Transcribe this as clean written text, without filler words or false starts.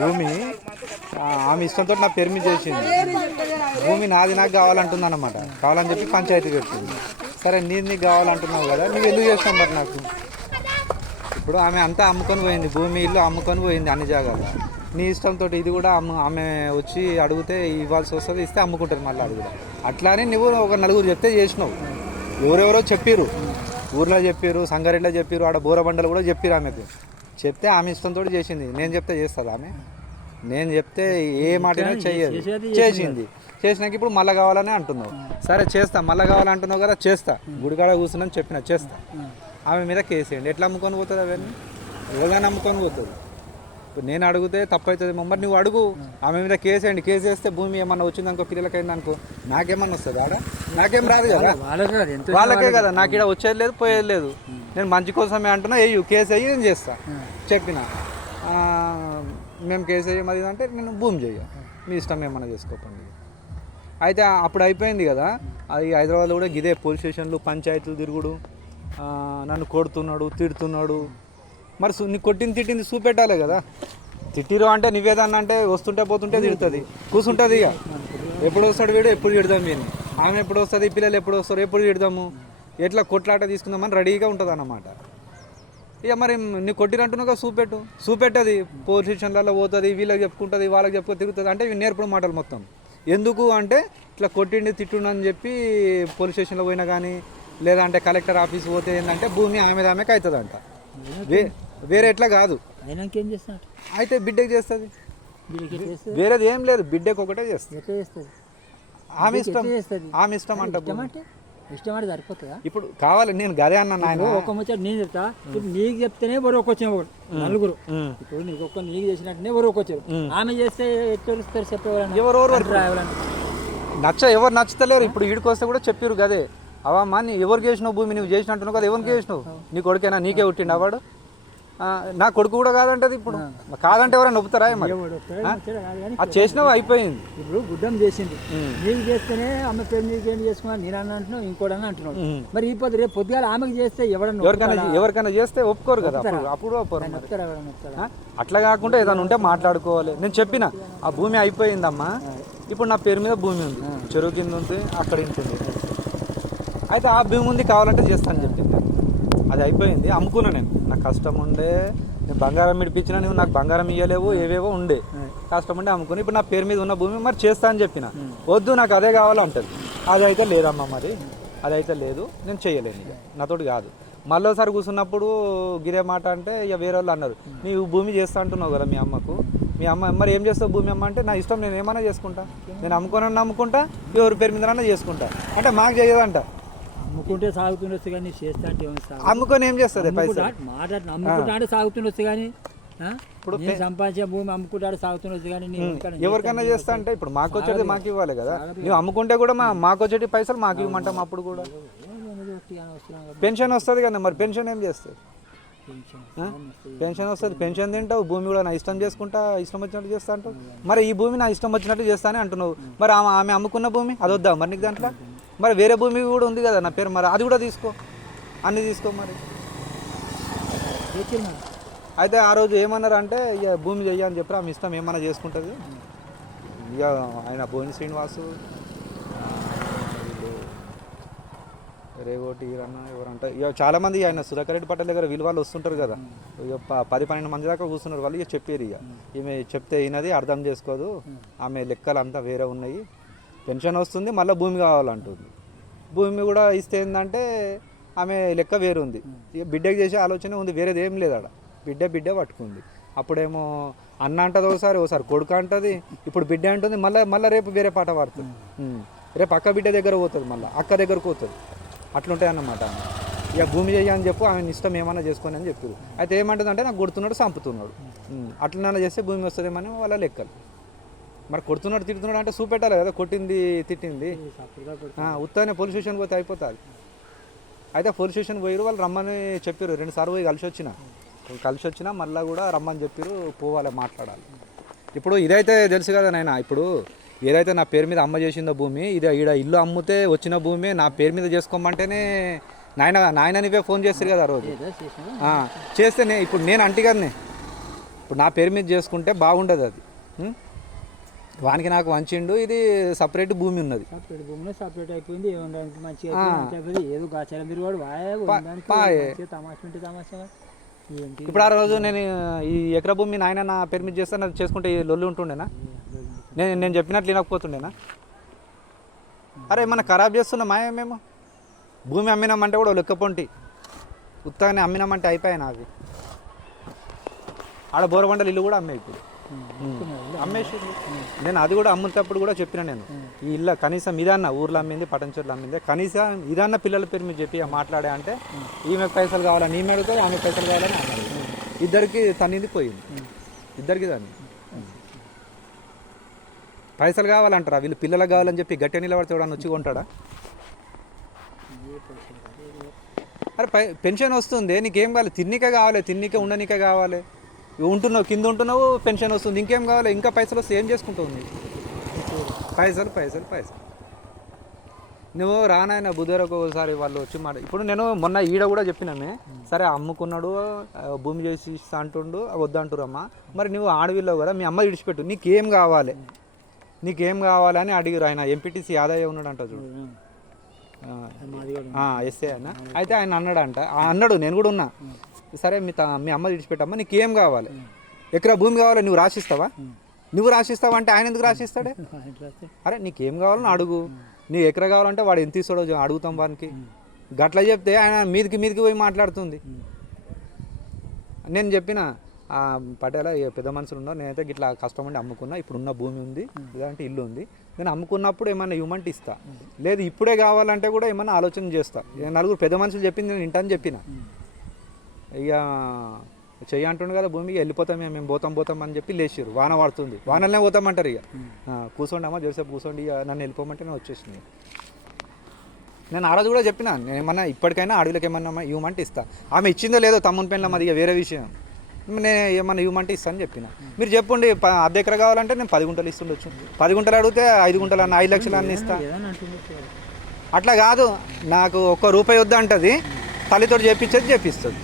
భూమి ఆమె ఇష్టంతో నా పేరు మీద చేసింది. భూమి నాది నాకు కావాలంటుంది అన్నమాట. కావాలని చెప్పి పంచాయతీ పెట్టింది. సరే నీకు కావాలంటున్నావు కదా, నువ్వు ఎందుకు చేస్తావు మరి నాకు? ఇప్పుడు ఆమె అంతా అమ్ముకొని పోయింది, భూమి ఇల్లు అమ్ముకొని పోయింది అన్ని జాగాలో. నీ ఇష్టంతో ఇది కూడా ఆమె వచ్చి అడిగితే ఇవ్వాల్సి వస్తుంది, ఇస్తే అమ్ముకుంటుంది మళ్ళీ అది కూడా. అట్లా అని నువ్వు ఒక నలుగురు చెప్తే చేసినావు. ఎవరెవరో చెప్పారు, ఊర్లో చెప్పారు, సంగారెడ్డిలో చెప్పారు, ఆడ బోరబండలు కూడా చెప్పారు. ఆమెకు చెప్తే ఆమె ఇష్టంతో చేసింది. నేను చెప్తే చేస్తుంది ఆమె? నేను చెప్తే ఏ మాటనో చెయ్యదు, చేసింది. చేసినాక ఇప్పుడు మళ్ళీ కావాలని అంటున్నావు. సరే చేస్తా, మళ్ళీ కావాలంటున్నావు కదా, చేస్తా. గుడికాడ కూర్చున్నాను చెప్పిన చేస్తా. ఆమె మీద కేసు వేయండి. ఎట్లా అమ్ముకొని పోతుంది? అవన్నీ ఎవరైనా అమ్ముకొని పోతుంది. ఇప్పుడు నేను అడిగితే తప్పు అవుతుంది. మరి నువ్వు అడుగు, ఆమె మీద కేసు వేయండి. కేసు వేస్తే భూమి ఏమన్నా వచ్చింది అనుకో, పిల్లలకి అయింది అనుకో, నాకేమన్నా వస్తుంది? ఆడ నాకేం రాదు కదా, వాళ్ళకే కదా. నాకు ఇక్కడ వచ్చేది లేదు, పోయేది లేదు. నేను మంచి కోసమే అంటున్నా, వేయు కేసు వేయి, నేను చేస్తా. చెప్పిన మేము కేసు వేయ మరి అంటే నేను భూమి చెయ్య, మీ ఇష్టం ఏమన్నా చేసుకోకండి. అయితే అప్పుడు అయిపోయింది కదా. అది హైదరాబాద్లో కూడా గిదే పోలీస్ స్టేషన్లు, పంచాయతీలు తిరుగుడు, నన్ను కొడుతున్నాడు, తిడుతున్నాడు. మరి నీ కొట్టింది తిట్టింది చూపెట్టాలి కదా. తిట్టిరు అంటే నివేదన అంటే వస్తుంటే పోతుంటే తిడుతుంది, కూర్చుంటుంది. ఇక ఎప్పుడు వస్తాడు వీడు, ఎప్పుడు తిడదాం మేము, ఆమె ఎప్పుడు వస్తుంది, పిల్లలు ఎప్పుడు వస్తారు, ఎప్పుడు తిడదాము, ఎట్లా కొట్లాట తీసుకుందామని రెడీగా ఉంటుంది అన్నమాట. ఇక మరి నీ కొట్టిరంటున్నాగా చూపెట్టది. పోలీస్ స్టేషన్లలో పోతుంది, వీళ్ళకి చెప్పుకుంటుంది, వాళ్ళకి చెప్పుకొని తిరుగుతుంది. అంటే ఇవి నేర్పడం మాటలు మొత్తం. ఎందుకు అంటే ఇట్లా కొట్టిండి తిట్టుండి అని చెప్పి పోలీస్ స్టేషన్లో పోయినా కానీ, లేదంటే కలెక్టర్ ఆఫీస్ పోతే ఏంటంటే భూమి ఆమెది ఆమెకి అవుతుందంట. వేరే ఎట్లా కాదు. అయితే బిడ్డకి చేస్తుంది, వేరేది ఏం లేదు, బిడ్డకి ఒకటే చేస్తుంది. ఆమె ఇష్టం, ఆమె ఇష్టం అంట. ఇష్టం అంటే సరిపోతుందా? ఇప్పుడు కావాలి, నేను గదే అన్న నాయన. ఒక ముచ్చట నేను చెప్తా. ఇప్పుడు నీకు చెప్తేనే బరువుకు వచ్చాము నలుగురు. ఇప్పుడు నీకు చేసినట్టునే బరువుకు వచ్చారు. ఆమె చేస్తే ఎట్లా తెలుస్తారు చెప్పేవాళ్ళని? ఎవరు నచ్చుతలేరు. ఇప్పుడు ఈడికి వస్తే కూడా చెప్పారు గదే, అవమ్మా నీ ఎవరు చేసినావు భూమి, నువ్వు చేసినట్టున్నావు కదా, ఎవరికి చేసినావు? నీ కొడుకేనా, నీకే పుట్టిండు అవాడు? నా కొడుకు కూడా కాదంటది. ఇప్పుడు కాదంటే ఎవరైనా నొప్పుతారా? అది చేసినావు, అయిపోయింది. ఇప్పుడు గుడ్డం చేసింది, నీకు చేస్తేనే అమ్మ పేరు నీకేం చేసుకున్నా నేను అన్న అంటున్నావు, ఇంకోటన్నా అంటున్నావు. మరి ఈ పొద్దు రేపు పొద్దుగాల ఆమెకి చేస్తే ఎవరికైనా చేస్తే ఒప్పుకోరు కదా, అప్పుడు ఒప్పుకోరు. అట్లా కాకుండా ఏదైనా ఉంటే మాట్లాడుకోవాలి. నేను చెప్పిన ఆ భూమి అయిపోయిందమ్మా, ఇప్పుడు నా పేరు మీద భూమి ఉంది, చెరువు కింద ఉంది, అక్కడ ఇంటుంది. అయితే ఆ భూమి ఉంది, కావాలంటే చేస్తాను చెప్పింది. అది అయిపోయింది, అమ్ముకున్నా. నేను నాకు కష్టం ఉండే, నేను బంగారం విడిపించినా, నువ్వు నాకు బంగారం ఇవ్వలేవు, ఏవేవో ఉండే, కష్టం ఉండే అమ్ముకుని. ఇప్పుడు నా పేరు మీద ఉన్న భూమి మరి చేస్తా అని చెప్పిన. వద్దు నాకు అదే కావాలో ఉంటుంది. అదైతే లేదమ్మా, మరి అదైతే లేదు, నేను చేయలేను, ఇక నాతోటి కాదు. మళ్ళీసారి కూర్చున్నప్పుడు గిరే మాట అంటే ఇక వేరే వాళ్ళు అన్నారు, నీవు భూమి చేస్తా అంటున్నావు కదా మీ అమ్మకు, మీ అమ్మ మరి ఏం చేస్తావు భూమి అమ్మ అంటే, నా ఇష్టం, నేను ఏమైనా చేసుకుంటా, నేను అమ్ముకోనన్నా అమ్ముకుంటా, ఎవరి పేరు మీదన్నా చేసుకుంటా అంటే మాకు చేయదంట. అమ్ముకుంటే సాగుతుండొచ్చు కానీ చేస్తా అంటే అమ్ముకొని ఏం చేస్తుంది? మాట్లాడిన అమ్ముకుంటా అంటే సాగుతుండొచ్చు కానీ, ఇప్పుడు సంపాదించే భూమి అమ్ముకుంటాడు సాగుతుండొచ్చు కానీ ఎవరికైనా చేస్తా అంటే ఇప్పుడు మాకు వచ్చేది మాకు ఇవ్వాలి కదా. నువ్వు అమ్ముకుంటే కూడా మాకు వచ్చేటి పైసలు మాకు ఇవ్వమంటాం. అప్పుడు కూడా పెన్షన్ వస్తుంది కదా, మరి పెన్షన్ ఏం చేస్తుంది? పెన్షన్ వస్తుంది, పెన్షన్ తింటావు, భూమి కూడా నా ఇష్టం చేసుకుంటా, ఇష్టం వచ్చినట్టు చేస్తా అంటావు. మరి ఈ భూమి నా ఇష్టం వచ్చినట్టు చేస్తానే అంటున్నావు. మరి ఆమె అమ్ముకున్న భూమి అది వద్దా మరి నీకు? దాంట్లో మరి వేరే భూమి కూడా ఉంది కదా నా పేరు, మరి అది కూడా తీసుకో, అన్నీ తీసుకో. మరి అయితే ఆ రోజు ఏమన్నారు అంటే, ఇక భూమి చెయ్యని చెప్పి ఆమె ఇష్టం ఏమన్నా చేసుకుంటుంది. ఇక ఆయన బోని శ్రీనివాసు, రేగోటి అన్న ఎవరంటే ఇక చాలామంది ఆయన సుధాకర్ రెడ్డి పటేల్ దగ్గర వీళ్ళు వాళ్ళు వస్తుంటారు కదా, ఇక 10-12 మంది దాకా కూర్చున్నారు వాళ్ళు. ఇక చెప్పారు, ఇక ఈమె చెప్తే ఈయనది అర్థం చేసుకోదు, ఆమె లెక్కలు అంతా వేరే ఉన్నాయి, పెన్షన్ వస్తుంది, మళ్ళీ భూమి కావాలంటుంది. భూమి కూడా ఇస్తే ఏంటంటే ఆమె లెక్క వేరు ఉంది. ఇక బిడ్డకి చేసే ఆలోచన ఉంది, వేరేది ఏం లేదు ఆడ. బిడ్డే పట్టుకుంది. అప్పుడేమో అన్న అంటది, ఒకసారి కొడుకు అంటది, ఇప్పుడు బిడ్డ అంటుంది, మళ్ళీ రేపు వేరే పాట పాడుతుంది. రేపు అక్క బిడ్డ దగ్గర పోతుంది, మళ్ళీ అక్క దగ్గరకు పోతుంది. అట్లుంటాయి అన్నమాట. ఇక భూమి చేయని చెప్పు, ఆమె ఇష్టం ఏమన్నా చేసుకొని అని చెప్పారు. అయితే ఏమంటుంది అంటే, నాకు కొడుతున్నాడు, చంపుతున్నాడు, అట్లన్నా చేస్తే భూమి వస్తుందేమని వాళ్ళ లెక్కలు. మరి కొడుతున్నాడు తిడుతున్నాడు అంటే చూపెట్టాలి కదా, కొట్టింది తిట్టింది. ఉత్తగానే పోలీస్ స్టేషన్ పోతే అయిపోతుంది. అయితే పోలీస్ స్టేషన్ పోయారు, వాళ్ళు రమ్మని చెప్పారు. 2 సార్లు పోయి కలిసి వచ్చినా మళ్ళీ కూడా రమ్మని చెప్పారు, పోవాలి, మాట్లాడాలి. ఇప్పుడు ఇదైతే తెలుసు కదా నాయన, ఇప్పుడు ఏదైతే నా పేరు మీద అమ్మ చేసిందో భూమి, ఇది ఈడ ఇల్లు అమ్మితే వచ్చిన భూమి నా పేరు మీద చేసుకోమంటేనే నాయన నువ్వే ఫోన్ చేస్తారు కదా ఆ రోజు. చేస్తేనే ఇప్పుడు నేను అంటిగానే ఇప్పుడు నా పేరు మీద చేసుకుంటే బాగుండదు అది. వానికి నాకు వంచిండు, ఇది సపరేట్ భూమి ఉన్నది. సపరేట్ భూమిలో సపరేట్ అయిపోయింది. ఏమనడానికి మంచిగా అయిపోయింది. ఏదో గాచారం తిరిగాడు తమాష ఉంటే తమాషా ఏంటి. ఇప్పుడు ఆ రోజు నేను ఈ ఎకరా భూమి నాయన నా పేరు మీద చేస్తే నాకు చేసుకుంటే ఈ లొల్లి ఉంటుండేనా? నేను చెప్పినట్లు వినకపోతుండేనా? అరే ఏమన్నా ఖరాబ్ చేస్తున్నామా మేము? భూమి అమ్మినామంటే కూడా లెక్క పొంటి ఉత్తగానే అమ్మినామంటే అయిపోయాయి అవి. ఆడ బోరబండలు ఇల్లు కూడా అమ్మే ఇప్పుడు అమ్మేసి. నేను అది కూడా అమ్ముతప్పుడు కూడా చెప్పిన, నేను ఈ ఇల్లు కనీసం ఇదన్నా ఊర్లో అమ్మింది, పట్టణచోట్ల అమ్మింది, కనీసం ఇదన్నా పిల్లల పేరు మీద చెప్పి మాట్లాడే అంటే ఈమెకు పైసలు కావాలని ఈమె అడుగుతావు, ఆమె పైసలు కావాలని ఆమె అడుగుతావు. ఇద్దరికి తన్నింది పోయింది, ఇద్దరికి దాన్ని పైసలు కావాలంటారా వీళ్ళు? పిల్లలకు కావాలని చెప్పి గట్టి నిలబడితే ఎవడన్నా వచ్చి కొంటాడా? అరే పెన్షన్ వస్తుంది, నీకేం కావాలి? తిన్నికే కావాలి, తిన్నికే ఉండనికే కావాలి. ఉంటున్నావు, కింద ఉంటున్నావు, పెన్షన్ వస్తుంది, ఇంకేం కావాలి? ఇంకా పైసలు వస్తే ఏం చేసుకుంటుంది? పైసలు పైసలు పైసలు. నువ్వు రానాయన బుధవారం ఒకసారి వాళ్ళు వచ్చి మాట. ఇప్పుడు నేను మొన్న ఈడ కూడా చెప్పినామే, సరే అమ్ముకున్నాడు, భూమి చేసి ఇస్తా అంటుండు, వద్దంటురమ్మా. మరి నువ్వు ఆడవిల్లావు కదా, మీ అమ్మ విడిచిపెట్టు, నీకేం కావాలి, నీకేం కావాలని అడిగిరు. ఆయన ఎంపీటీసీ ఆదాయ ఉన్నాడు అంట చూడు, ఎస్ఏ అన్న. అయితే ఆయన అన్నాడు, నేను కూడా ఉన్నా, సరే మీ అమ్మ విడిచిపెట్టమ్మా, నీకేం కావాలి? ఎకరా భూమి కావాలి, నువ్వు రాసిస్తావా? నువ్వు రాసిస్తావా అంటే ఆయన ఎందుకు రాసిస్తాడే? అరే నీకేం కావాలని అడుగు, నీ ఎకరా కావాలంటే వాడు ఎంత ఇస్తాడో అడుగుతాం వానికి. గట్లా చెప్తే ఆయన మీదికి పోయి మాట్లాడుతుంది. నేను చెప్పిన పటేల పెద్ద మనుషులు ఉన్నారు, నేనైతే ఇట్లా కష్టపడి అమ్ముకున్నా, ఇప్పుడున్న భూమి ఉంది, ఇలాంటి ఇల్లు ఉంది, నేను అమ్ముకున్నప్పుడు ఏమన్నా ఇవ్వమంటే ఇస్తా, లేదు ఇప్పుడే కావాలంటే కూడా ఏమన్నా ఆలోచన చేస్తా. నలుగురు పెద్ద మనుషులు చెప్పింది నేను వింటాను చెప్పిన. ఇక చెయ్యి అంటుండు కదా భూమికి, వెళ్ళిపోతాం మేము పోతాం అని చెప్పి లేచారు. వాన పడుతుంది, వానలనే పోతామంటారు. ఇక కూర్చోండి అమ్మా జోసేపు కూర్చోండి, ఇక నన్ను వెళ్ళిపోమంటే నేను వచ్చేసినాయి. నేను ఆ రోజు కూడా చెప్పిన, నేను ఏమన్నా ఇప్పటికైనా అడవులకు ఏమన్నా ఇవ్వమంటే ఇస్తా. ఆమె ఇచ్చిందో లేదో తమ్ముని పెళ్ళ, అది ఇక వేరే విషయం. నేను ఏమన్నా ఇవ్వమంటే ఇస్తాను చెప్పిన. మీరు చెప్పండి, 10 ఎకరా కావాలంటే నేను 10 గుంటలు ఇస్తుండొచ్చు, 10 గుంటలు అడిగితే 5 గుంటలు అన్న 5 లక్షలు అన్న ఇస్తా. అట్లా కాదు, నాకు 1 రూపాయి వద్దంటది, తల్లితో చేపించేది చేపిస్తుంది.